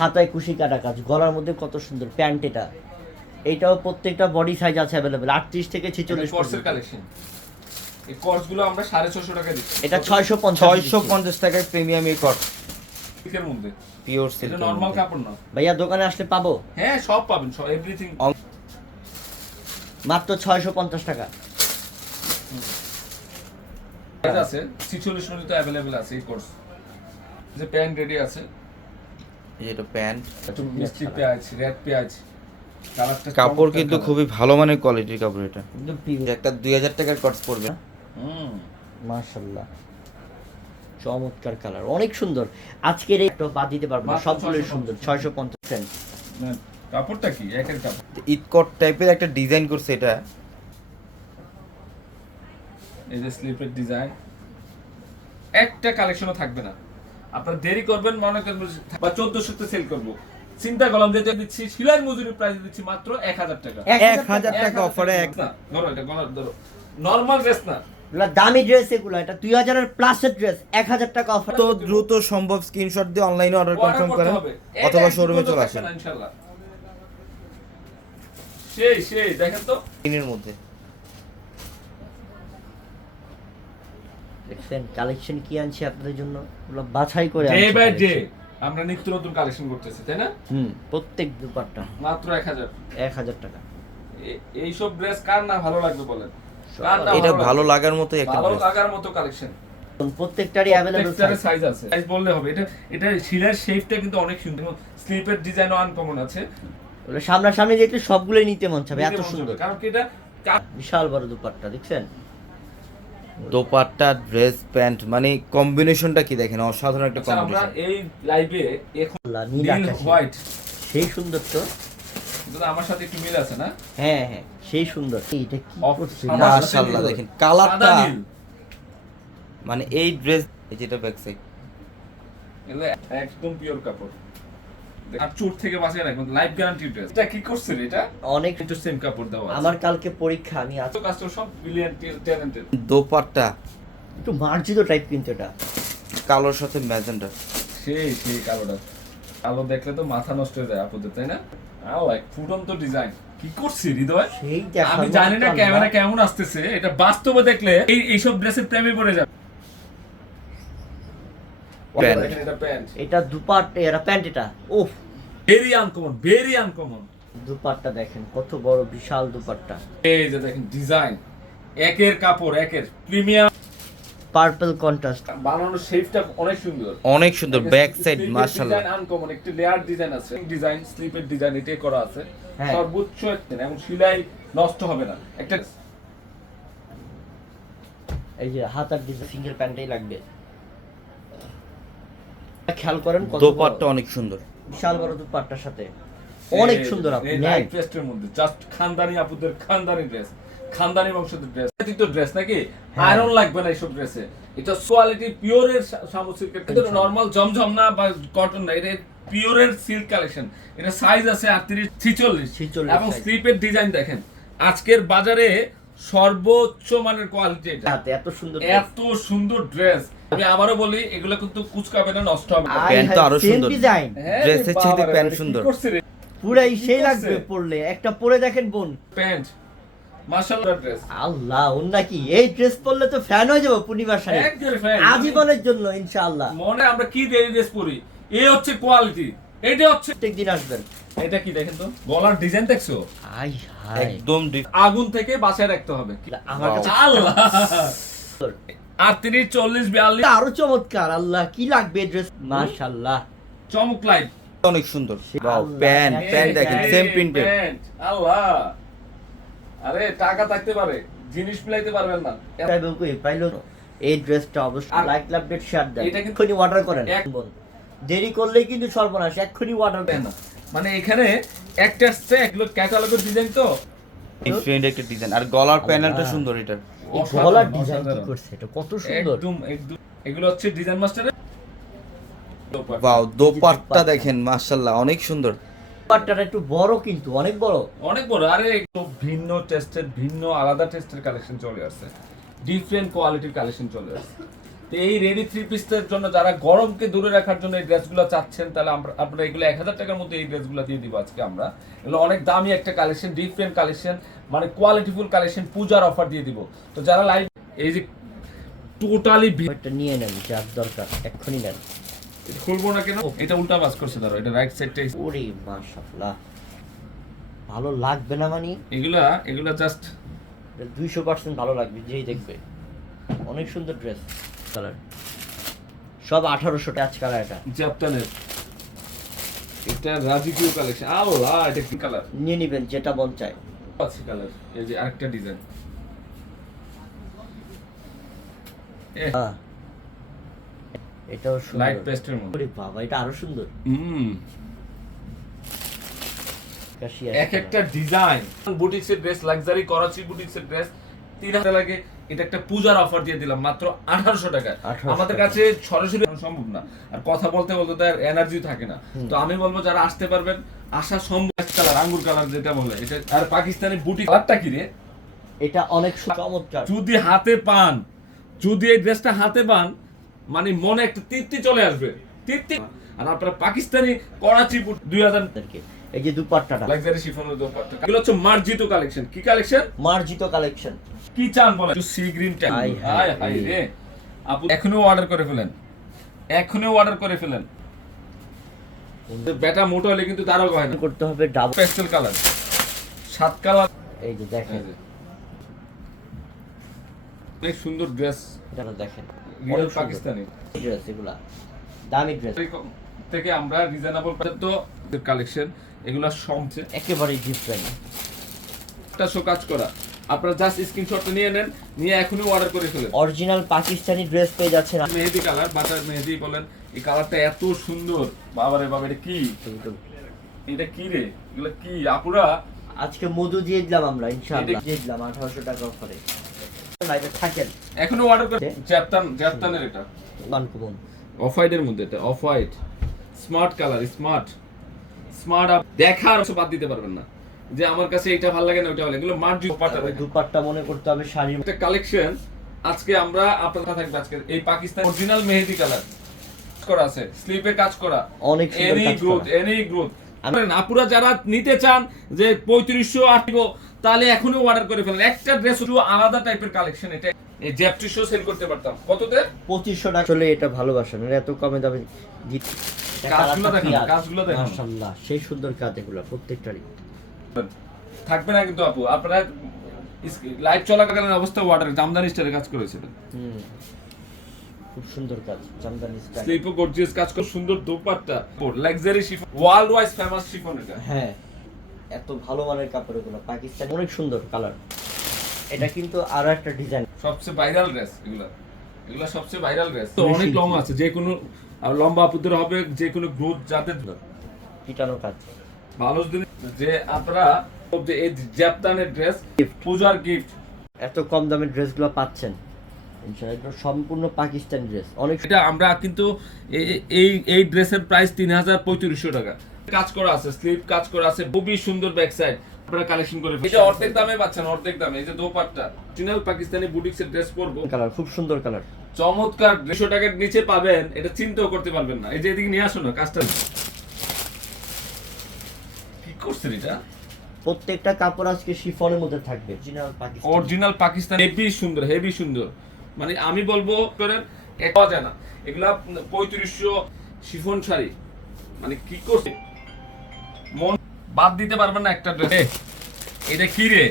হাতায় কুশি কাটা কাজ গলার মধ্যে কত সুন্দর প্যান্ট এটা। এইটাও প্রত্যেকটা বডি সাইজ আছে অ্যাভেলেবেল আটত্রিশ থেকে ছেচল্লিশ কর্সের কালেকশন এই কর্সগুলো আমরা সাড়ে ছশো টাকা দিচ্ছি। এটা ছয়শো পঞ্চাশ ছয়শো পঞ্চাশ টাকায় প্রিমিয়াম এই কট সিল্কের মধ্যে। পিওর এটা সিল্ক নর্মাল কাপড় না। ভাইয়া দোকানে আসলে পাবো? হ্যাঁ সব পাবেন সব এভরিথিং মাত্র ছয়শো পঞ্চাশ টাকা। আছে ছিচল্লিশ মিনিট অ্যাভেলেবেল আছে এই কোর্স যে প্যান্ট রেডি আছে যেটা প্যান্ট। একটু মিষ্টি পেঁয়াজ রেড পেঁয়াজ কাপড় কিন্তু খুবই ভালো মানের কোয়ালিটির কাপড় এটা। একটা দুই হাজার টাকার কটস পড়বে। হুম। মাশাল্লাহ চমৎকার কালার। অনেক সুন্দর। আজকের এই বাদ দিতে পারব না। সবগুলোই সুন্দর। ছয়শো পঞ্চাশ না, কাপড়টা কি? একের কাপড়। ঈদ কট টাইপের একটা ডিজাইন করছে এটা। এই যে স্লিপের ডিজাইন একটা কালেকশনও থাকবে না। আপনারা দেরি করবেন মনে করবেন বা চোদ্দশোতে সেল করব। চিন্তা করলাম যে দিচ্ছি সিলাই মজুরি প্রাইস দিচ্ছি মাত্র এক হাজার টাকা। এক হাজার টাকা। অফারে এক না ধরো এটা গলার ধরো। নর্মাল ড্রেস না। দামি ড্রেস এগুলো এটা দুই হাজারের প্লাসের ড্রেস এক হাজার টাকা অফার তো দ্রুত সম্ভব স্ক্রিনশট দিয়ে অনলাইনে অর্ডার কনফার্ম করেন হবে। অথবা শোরুমে চলে আসেন। না, ইনশাআল্লাহ। সেই সেই দেখেন তো। দিনের মধ্যে। দেখছেন কালেকশন কি আনছি আপনাদের জন্য? বাছাই করে ডে বাই ডে আমরা নিত্য নতুন কালেকশন করতেছি তাই না? হুম প্রত্যেক দুপাট্টা। মাত্র এক হাজার। এক হাজার টাকা। এইসব ড্রেস কার না ভালো লাগবে বলেন? এটা ভালো লাগার মতোই একটা ভালো লাগার মতো কালেকশন প্রত্যেকটারই অ্যাভেলেবল সাইজ আছে। সাইজ বললে হবে। এটা এটা শিলার শেপটা কিন্তু অনেক সুন্দর। স্লিপের ডিজাইনও আনকমন আছে। সামনাসামনি দেখলে সবগুলোই নিতে মন চাবে এত সুন্দর। কারণ কি এটা বিশাল বড় দুপাট্টা দেখছেন? দোপাট্টা ড্রেস প্যান্ট মানে কম্বিনেশনটা কি দেখেন? অসাধারণ একটা আচ্ছা, আমরা কম্বিনেশন। এই লাইভে এখন নীল হোয়াইট সেই সুন্দর তো। কিন্তু আমার সাথে একটু মিল আছে না? হ্যাঁ হ্যাঁ সেই সুন্দর। এই, এটা কি করছে? আমার মাশাআল্লাহ দেখেন কালারটা মানে এই ড্রেস এই যেটা ব্যাক সাইড একদম পিওর কাপড়। আর চোট থেকে বাঁচিয়ে রাখবেন লাইফ গ্যারান্টি ড্রেস এটা কি করছে এটা? অনেক একটু সেম কাপড় দেওয়া আমার কালকে পরীক্ষা আমি আজ কাস্টমার সব ব্রিলিয়ান্ট ট্যালেন্টেড দোপাট্টা। একটু মার্জিত টাইপ কিন্তু এটা। কালোর সাথে ম্যাজেন্ডা। সেই সেই কালোটা। কালো দেখলে তো মাথা নষ্ট হয়ে যায় আপনাদের তাই না? আও এক ফুটন্ত ডিজাইন কি করছি হৃদয়? আমি জানি না ক্যামেরা কেমন আসতেছে এটা বাস্তবে দেখলে এই এইসব ড্রেসের প্রেমে পড়ে যাবে। এটা প্যান্ট এটা এটা প্যান্ট এটা। উফ। Very uncommon very uncommon dupatta দেখেন কত বড় বিশাল দুপাট্টা। এই যে দেখেন ডিজাইন একের কাপড় একের প্রিমিয়াম পার্পল কন্ট্রাস্ট বানানোর শেপটা অনেক সুন্দর। অনেক সুন্দর ব্যাক সাইড মাশাআল্লাহ। ডিজাইন আনকমন একটি লেয়ার ডিজাইন আছে। ডিজাইন স্লিপের ডিজাইন এটাই করা আছে। হ্যাঁ। সর্বোচ্চ একটা এবং সেলাই নষ্ট হবে না। একটা এই যে হাতার ডিজাইন সিঙ্গেল প্যান্টেই লাগবে। খেয়াল করেন কত দোপাট্টা অনেক সুন্দর। বিশাল বড় দুপাট্টার সাথে। অনেক সুন্দর আপনি নাইট ড্রেসের মধ্যে জাস্ট খানদানি আপুদের খানদানি ড্রেস খানদানি বংশদের ড্রেস তো ড্রেস নাকি? হ্যাঁ। আয়রন লাগবে না এইসব ড্রেসে এটা কোয়ালিটি পিওরের শামু সিল্কের কিন্তু নর্মাল জমজম না বা কটন না এটা পিওরের সিল্ক কালেকশন এটা সাইজ আছে আটত্রিশ ছিচল্লিশ। 46 এবং স্লিপের ডিজাইন দেখেন। আজকের বাজারে সর্বোচ্চ মানের কোয়ালিটি এটা। এত সুন্দর এত সুন্দর ড্রেস আমি আবারও বলি এগুলো কিন্তু কুচকাবে না নষ্ট হবে না। প্যান্ট তো আরও সুন্দর। ডিজাইন হ্যাঁ, ড্রেসের চাইতে প্যান্ট সুন্দর। পুরাই সেই লাগবে পরলে। একটা পরে দেখেন বোন। প্যান্ট মাশাআল্লাহ ড্রেস আল্লাহ ওন্না কি এই ড্রেস পরলে তো ফ্যান হয়ে যাব পূর্ণিমার সাথে একবারে fan। আজীবনের জন্য ইনশাআল্লাহ। মনে আমরা কি দেরি ড্রেস পরি? এই হচ্ছে কোয়ালিটি এটা হচ্ছে প্রত্যেক দিন আসবেন। এটা কি দেখেন তো? গলার ডিজাইন দেখছ? আই হাই একদম আগুন থেকে বাঁচায় রাখতে হবে। আমার কাছে আল্লাহ। আটত্রিশ চল্লিশ বিয়াল্লিশ আরও চমৎকার আল্লাহ কি লাগবে ড্রেস মাশাআল্লাহ। চমক লাইট অনেক সুন্দর। আল্লাহ, প্যান্ট প্যান্ট দেখেন সেম এই প্রিন্টেড প্যান্ট, আল্লাহ। আরে টাকা থাকতে পারে জিনিস মিলাইতে পারবেন না। পাইবো কই পাইলো এই ড্রেসটা অবশ্যই আর- লাইক লাভ ডেট শেয়ার দেন। এটা কিন্তু- এক্ষুনি অর্ডার করেন। এক- বোন দেরি করলেই কিন্তু সর্বনাশ এক্ষুনি অর্ডার দেন না। মানে এখানে একটা আসছে এগুলো ক্যাটালগের ডিজাইন তো। ডিফারেন্ট একটা ডিজাইন আর গলার প্যানেলটা সুন্দর অসাধারণ, গলার ডিজাইন কি করছে এটা? কত সুন্দর। একদম একদম। এগুলো হচ্ছে ডিজাইন মাস্টারের ওয়াও দোপাট্টা দেখেন মাশাআল্লাহ অনেক সুন্দর। পাট্টাটা একটু বড় কিন্তু অনেক বড়। অনেক বড় আরে একটু ভিন্ন টেস্টের ভিন্ন আলাদা টেস্টের কালেকশন চলে আসছে। ডিফারেন্ট কোয়ালিটির কালেকশন চলে আসছে। তো এই রেডি থ্রি পিসের জন্য যারা গরমকে দূরে রাখার জন্য এই ড্রেসগুলো চাচ্ছেন তাহলে আমরা আপনারা এগুলো এক হাজার টাকার মধ্যে এই ড্রেসগুলো দিয়ে দিব আজকে আমরা। এগুলো অনেক দামি একটা কালেকশন ডিফারেন্ট কালেকশন মানে কোয়ালিটিফুল কালেকশন পূজার অফার দিয়ে দিব। তো যারা লাইভ এই যে টোটালি একটা নিয়ে নেন যার দরকার এক্ষুনি নেন। খুলবো না কেন? এটা উল্টা বাস করছে ধরো এটা রাইট সাইডটা ওরে মাশাআল্লাহ। ভালো লাগবে না মানে? এগুলা এগুলা জাস্ট দুইশো পার্সেন্ট ভালো লাগবে যেই দেখবে। অনেক সুন্দর ড্রেস কালার। সব আঠারোশো টাচ কালার এটা। জাপানের। এটা রাজকীয় কালেকশন আল্লাহ এটা কি কালার নিয়ে নিবেন যেটা মন চায়। আছে কালার এই যে আরেকটা ডিজাইন। এটাও সুন্দর। লাইট পেস্টের মধ্যে। বাবা এটা আরও সুন্দর। হুম। এক একটা ডিজাইন বুটিক্সের ড্রেস লাক্সারি করাচি বুটিক্সের ড্রেস তিন হাজার লাগে। এটা একটা পূজার অফার দিয়ে দিলাম মাত্র আঠারোশো টাকা আমাদের কাছে সরাসরি সম্ভব না। আর কথা বলতে বলতে তার এনার্জি থাকে না। তো আমি বলব যারা আসতে পারবেন আসা সম্ভব কালার আঙ্গুর কালার যেটা বলে এটা আর পাকিস্তানি বুটি কালারটা কি রে? এটা অনেক চমৎকার যদি হাতে পান যদি এই ড্রেসটা হাতে পান মানে মনে একটা তৃপ্তি চলে আসবে। তৃপ্তি। আর আপনার পাকিস্তানি করাচি দুই হাজার। এই যে দুপাট্টাটা। লাক্সারি শিফনের দোপাট্টা। এগুলো হচ্ছে মার্জিত কালেকশন কি কালেকশন মার্জিত কালেকশন কি চান বলেন? Sea green tag hi, hi. রে। আপু এখনও অর্ডার করে ফেলেন। এখনও অর্ডার করে ফেলেন। বেটা মোটো হলে কিন্তু তারও হয় না। করতে হবে ডাবল পেস্টেল কালার সাত কালার এই যে দেখেন। অনেক সুন্দর ড্রেস এটা দেখেন। রিয়েল পাকিস্তানি। ড্রেস এগুলা। দামি ড্রেস থেকে আমরা রিজনেবল তো কালেকশন এগুলা সমছে একেবারে ডিফারেন্ট একটা শো কাজ করা। আপনারা জাস্ট স্ক্রিনশটটা নিয়ে নেন নিয়ে এখনই অর্ডার করে ফেলেন। অরিজিনাল পাকিস্তানি ড্রেস পেয়ে যাচ্ছেন মেহেদি কালার বাটার মেহেদি বলেন এই কালারটা এত সুন্দর। বাবারে বাবা এটা কি? এটা কি রে? এগুলো কি? আপুরা? আজকে মধু দিয়ে দিলাম আমরা ইনশাআল্লাহ। দিয়ে দিলাম আঠারোশো টাকা অফারে। লাইভে থাকেন। এখনও অর্ডার করে জ্যাপতান জ্যাপতানের এটা। আনকমন অফ হোয়াইটের মধ্যে এটা off white smart colour smart. Smart up দেখার বাদ দিতে পারবেন না। যে আমার কাছে এটা ভালো লাগে না ওটা ভালো লাগে এগুলো মার্জি পাটা দুপাট্টা মনে করতে হবে শাড়ির একটা কালেকশন আজকে আমরা আপনাদের থাকবে আজকে এই পাকিস্তান অরিজিনাল মেহেদি কালার করা আছে স্লিপে কাজ করা। অনেক এনি গ্রোথ এনি গ্রোথ আপুরা যারা নিতে চান যে পঁয়ত্রিশশো তাহলে এখনই অর্ডার করে ফেলেন। একটা ড্রেস আলাদা টাইপের কালেকশন এটা এই জ্যাপটিশো সেল করতে পারতাম। কততে? পঁচিশশো টাকা। চলে এটা ভালোবাসেন এটা এত কমে দামে কাজগুলো দেখেন, কাজগুলো দেখেন। মাশাআল্লাহ সেই সুন্দর কাজ এগুলো প্রত্যেকটারই। থাকবে না কিন্তু আপু আপনারা লাইভ চলাকালীন অবস্থা ওয়াটার জামদানি কাজ করেছিলেন খুব সুন্দর কাজ জামদানি স্লিপও গর্জিয়াস কাজ করে সুন্দর dupatta. Luxury chiffon world wise famous chiffon এটা। হ্যাঁ এত ভালো মানের কাপড় এগুলো পাকিস্তান অনেক সুন্দর কালার এটা কিন্তু আরও একটা ডিজাইন সবচেয়ে ভাইরাল ড্রেস এগুলা। এগুলা সবচেয়ে ভাইরাল ড্রেস তো অনেক লং আছে যে কোনো লম্বা আপুদের হবে যে কোনো গ্রোথ পিটানো কাজ। ভালো দিন যে আপনারা যে এই জ্যাপতানের ড্রেস পূজার গিফট এত কম দামের ড্রেসগুলো পাচ্ছেন। সম্পূর্ণ পাকিস্তানি ড্রেস। অনেক এটা আমরা কিন্তু এই এই ড্রেসের প্রাইস তিন হাজার পঁয়ত্রিশশো টাকা। কাজ করা আছে স্লিপ কাজ করা আছে খুবই সুন্দর ব্যাক সাইড আপনারা কালেকশন করে এটা অর্ধেক দামে পাচ্ছেন অর্ধেক দামে। এই যে দোপাট্টা অরিজিনাল পাকিস্তানি বুটিক্স এর ড্রেস পরবো। কালার খুব সুন্দর কালার চমৎকার দেড়শো টাকার নিচে পাবেন এটা চিন্তাও করতে পারবেন না। এই যে এদিকে নিয়ে আসো না কাজটা করছেন এটা? প্রত্যেকটা কাপড় আজকে শিফনের মধ্যে থাকবে। Original Pakistani. Original Pakistan. Heavy সুন্দর হেভি সুন্দর। মানে আমি বলব পাওয়া যায় না। এগুলা পঁয়ত্রিশশো শিফন শাড়ি। মানে কি করছে? মন বাদ দিতে পারবেন না একটা ড্রেস এটা কি রে?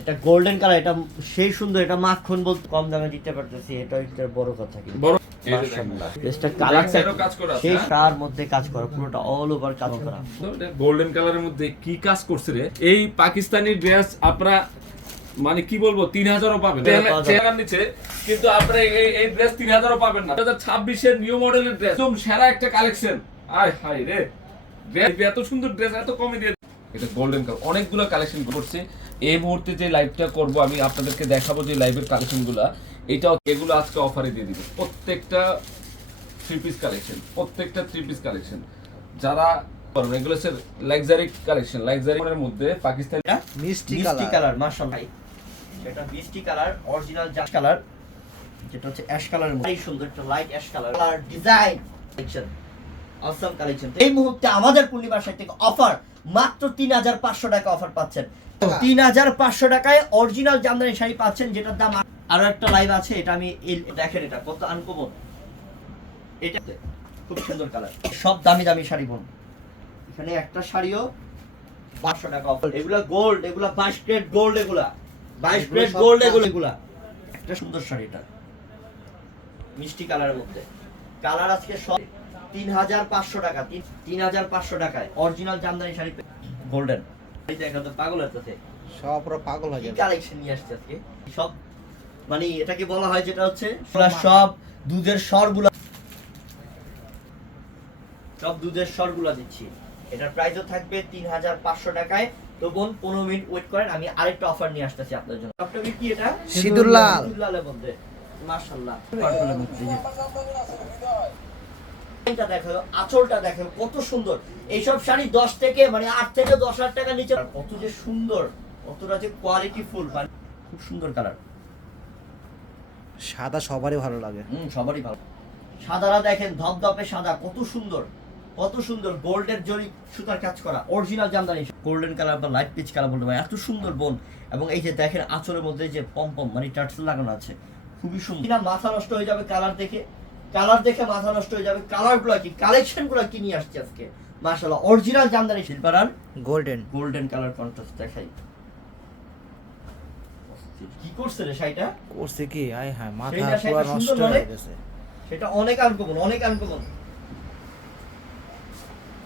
এটা গোল্ডেন কালার এটা সেই সুন্দর এটা মাখন বলতে কম দামে দিতে পারতেছি এটা একটা বড় কথা বড় ড্রেসটা কালারটা সেই হ্যাঁ? তার মধ্যে কাজ করা পুরোটা অল ওভার কাজ করা। গোল্ডেন কালারের মধ্যে কি কাজ করছে রে? এই পাকিস্তানি ড্রেস আপনারা মানে কি বলব তিন হাজারও পাবেন। চেহারার নিচে কিন্তু আপনারা এই এই ড্রেস তিন হাজারও পাবেন না। দু হাজার ছাব্বিশের নিউ মডেলের ড্রেস একদম সেরা একটা কালেকশন আয় হাই রে। ড্রেস এত সুন্দর ড্রেস এত কমে দিয়ে এটা গোল্ডেন কালার অনেকগুলো কালেকশন করছে। এই মুহূর্তে যে লাইভটা করব আমি আপনাদেরকে দেখাবো যে লাইভের কালেকশনগুলো এটাও এগুলো আজকে অফারে দিয়ে দিব। প্রত্যেকটা থ্রি পিস কালেকশন প্রত্যেকটা থ্রি পিস কালেকশন যারা করবেন এগুলো হচ্ছে লাক্সারি কালেকশন লাক্সারির মধ্যে পাকিস্তানি মিষ্টি কালার মাশাআল্লাহ। এটা মিষ্টি কালার অরিজিনাল কালার যেটা হচ্ছে অ্যাশ কালারের মধ্যে। সুন্দর একটা light ash colour colour design collection awesome collection এই মুহূর্তে আমাদের পূর্ণিমার সাইড থেকে অফার মাত্র তিন হাজার পাঁচশো টাকা অফার পাচ্ছেন। তিন হাজার পাঁচশো টাকায় অরিজিনাল জামদানি শাড়ি পাচ্ছেন যেটার দাম আরও একটা লাইভ আছে এটা আমি এই- দেখেন এটা কত আনকমন এটা খুব সুন্দর কালার সব দামি দামি শাড়ি বোন। এখানে একটা শাড়িও পাঁচশো টাকা অফার এগুলা গোল্ড এগুলা বাইশ গ্রেড গোল্ড এগুলা। বাইশ গ্রেড গোল্ড এগুলো এগুলা। একটা সুন্দর শাড়ি এটা। মিষ্টি কালারের মধ্যে। কালার আজকে সব তিন হাজার পাঁচশো টাকা তিন হাজার পাঁচশো টাকায়। অরিজিনাল জামদানি শাড়ি গোল্ডেন তো পাগল হতে সব পুরো পাগল হয়ে কালেকশন নিয়ে আসছে আজকে? সব মানে এটাকে বলা হয় যেটা হচ্ছে সব দুধের স্বরগুলা সব দুধের স্বরগুলা দিচ্ছি। এটার প্রাইসও থাকবে তিন হাজার পাঁচশো টাকায়। তো বোন পনেরো মিনিট ওয়েট করেন আমি আরেকটা অফার নিয়ে আসতেছি আপনার জন্য। সবটা কি এটা? সিঁদুর লাল। সিঁদুর লালের মধ্যে। মাশাআল্লাহ। এটা দেখো আঁচলটা দেখো কত সুন্দর। এইসব শাড়ি দশ থেকে মানে আট থেকে দশ হাজার টাকা নিচে। কত যে সুন্দর কতটা যে কোয়ালিটি ফুল মানে খুব সুন্দর কালার সাদা সবারই ভালো লাগে। হুম সবারই ভালো। সাদারা দেখেন ধপধপে সাদা কত সুন্দর কত সুন্দর গোল্ডের জরি সুতার কাজ করা অরিজিনাল জামদানি। গোল্ডেন কালার বা লাইট পিচ কালার বলতে এত সুন্দর বোন। এবং এই যে দেখেন আঁচলের মধ্যে যে পম পম মানে টার্সেল লাগানো আছে খুবই সুন্দর। মাথা নষ্ট হয়ে যাবে কালার দেখে কালার দেখে মাথা নষ্ট হয়ে যাবে কালারগুলো কি কালেকশনগুলো কি নিয়ে আসছে আজকে? মাশাআল্লাহ অরিজিনাল জামদানি শিল্পারান গোল্ডেন গোল্ডেন কালার কন্ট্রাস্ট দেখাই। কি করছে রে করছে কি? আয় হ্যাঁ মাথা পুরো নষ্ট হয়ে মানে? গেছে। সেটা অনেক আনকমন অনেক আনকমন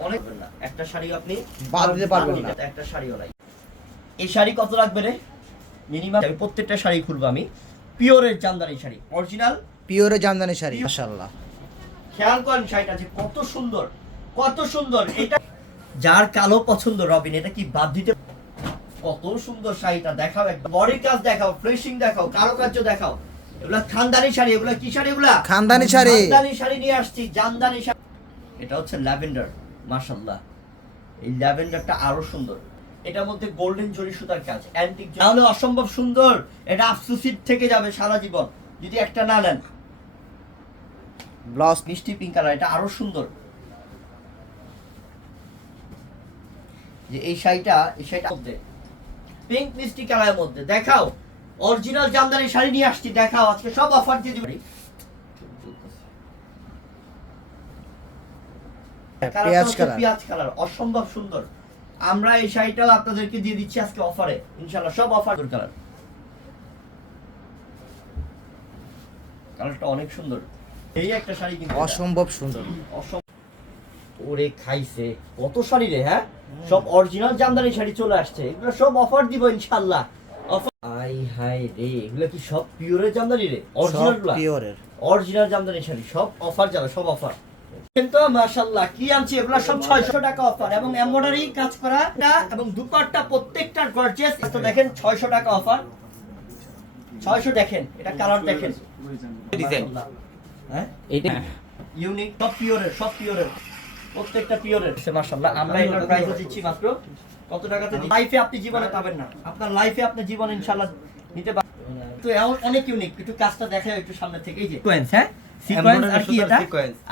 অনেক না একটা শাড়ি আপনি বাদ দিতে পারবেন না। একটা শাড়িও নাই। এই শাড়ি কত লাগবে রে? মিনিমাম আমি প্রত্যেকটা শাড়ি খুলবো আমি। পিওরের জামদানি শাড়ি অরিজিনাল পিওরে জামদানি শাড়ি মাশাআল্লাহ। খেয়াল করেন শাড়িটা যে কত সুন্দর কত সুন্দর। এটা যার কালো পছন্দ রবিন এটা কি বাদ দিতে কত সুন্দর শাড়িটা দেখাও একবার বডির কাজ দেখাও ফ্রেশিং দেখাও কারুকার্য দেখাও। এগুলা খানদানি শাড়ি এগুলা কি শাড়ি এগুলা? খানদানি শাড়ি। খানদানি শাড়ি নিয়ে আসছি জামদানি শাড়ি। এটা হচ্ছে ল্যাভেন্ডার মাশাআল্লাহ। এই ল্যাভেন্ডারটা আরও সুন্দর। এটার মধ্যে গোল্ডেন জরি সুতার কাজ অ্যান্টিক তাহলে অসম্ভব সুন্দর। এটা আফসুসিট থেকে যাবে সারা জীবন। যদি একটা না নেন। ব্লাউজ মিষ্টি পিঙ্ক কালার এটা আরও সুন্দর। যে এই শাড়িটা এই শাড়িটা মধ্যে পিঙ্ক মিষ্টি কালারের মধ্যে। দেখাও। অরিজিনাল জামদানি শাড়ি নিয়ে আসছি দেখাও। আজকে সব অফার দিয়ে দিবি। পেঁয়াজ কালার অসম্ভব সুন্দর। আমরা এই শাড়িটাও আপনাদেরকে দিয়ে দিচ্ছি আজকে অফারে ইনশাআল্লাহ সব অফার কালার কালারটা অনেক সুন্দর। এই একটা শাড়ি কিন্তু অসম্ভব সুন্দর। অসম ওরে খাইছে কত শাড়ি রে হ্যাঁ? সব অরিজিনাল জামদানি শাড়ি চলে আসছে এগুলো সব অফার দিব ইনশাআল্লাহ। অফার আই হাই রে এগুলো কি সব পিওরের জামদানি রে? অরিজিনাল পিওরের অরিজিনাল জামদানি শাড়ি সব অফার যাবে সব অফার কিন্তু মাশাআল্লাহ কি আনছি? এগুলো সব 600 টাকা অফার এবং এমব্রয়ডারি কাজ করা এটা এবং দুপাট্টা প্রত্যেকটা গর্জিয়াস তো দেখেন 600 টাকা অফার 600 দেখেন এটা কালার দেখেন। ডিজাইন হ্যাঁ? এইটা ইউনিক সব পিওরের সব পিওরের প্রত্যেকটা পিওরের সে মাশাআল্লাহ আমরা এটার প্রাইস দিচ্ছি মাত্র কত টাকাতে লাইফে আপনি জীবনে পাবেন না। আপনার লাইফে আপনি জীবন ইনশাআল্লাহ নিতে পারবেন তো এমন অনেক ইউনিক একটু কাজটা দেখে একটু সামনে থেকেই যে। সিকোয়েন্স হ্যাঁ? সিকোয়েন্স আর কি এটা।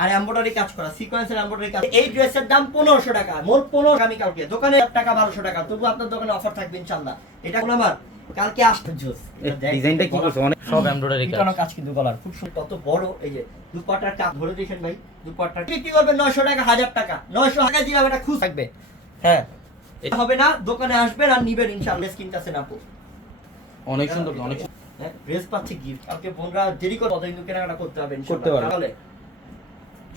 আর এমব্রয়ডারি কাজ করা। সিকোয়েন্সের এমব্রয়ডারি কাজ এই ড্রেসের দাম 1500 টাকা। মোট 15 আমি কালকে দোকানে 1 টাকা 1200 টাকা। তবু আপনার দোকানে অফার থাকবে ইনশাআল্লাহ। এটা কোন আমার কালকে জুস। ডিজাইনটা কি করছে? অনেক সব এমব্রয়ডারি কাজ। কাজ কিন্তু গলার খুব সুন্দর। কত বড় এই যে দুপাটার কাজ ধরে দেখেন ভাই দুপাটার বিক্রি করবেন নয়শো টাকা হাজার টাকা। নয়শো টাকা দিলাম এটা খুশ থাকবে। হ্যাঁ এটা হবে না দোকানে আসবেন আর নিবেন ইনশাআল্লাহ। কিনতেছেন আপু। অনেক সুন্দর অনেক হ্যাঁ ড্রেস পাচ্ছে গিফট কালকে বোনরা দেরি করে কত কিন্তু কেনাকাটা করতে হবে করতে পারবে। তাহলে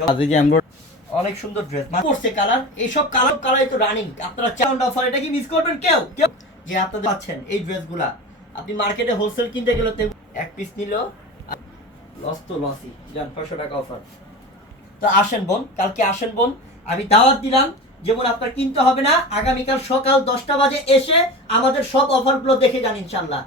আজ যে এমব্রয়ডারি অনেক সুন্দর ড্রেস পড়ছে কালার এইসব কালার কালারই তো রানিং আপনারা চাউন্ড অফার এটা কি মিস করবেন? কেউ কেউ যে আপনাদের পাচ্ছেন এই ড্রেসগুলা। আপনি মার্কেটে হোলসেল কিনতে গেলে এক পিস নিল লস তো লসই জান পাঁচশো টাকা অফার তো আসেন বোন, কালকে আসেন বোন, আমি দাওয়াত দিলাম যেমন আপনার কিনতে হবে না, আগামীকাল সকাল দশটা বাজে এসে আমাদের সব অফারগুলো দেখে যান ইনশাল্লাহ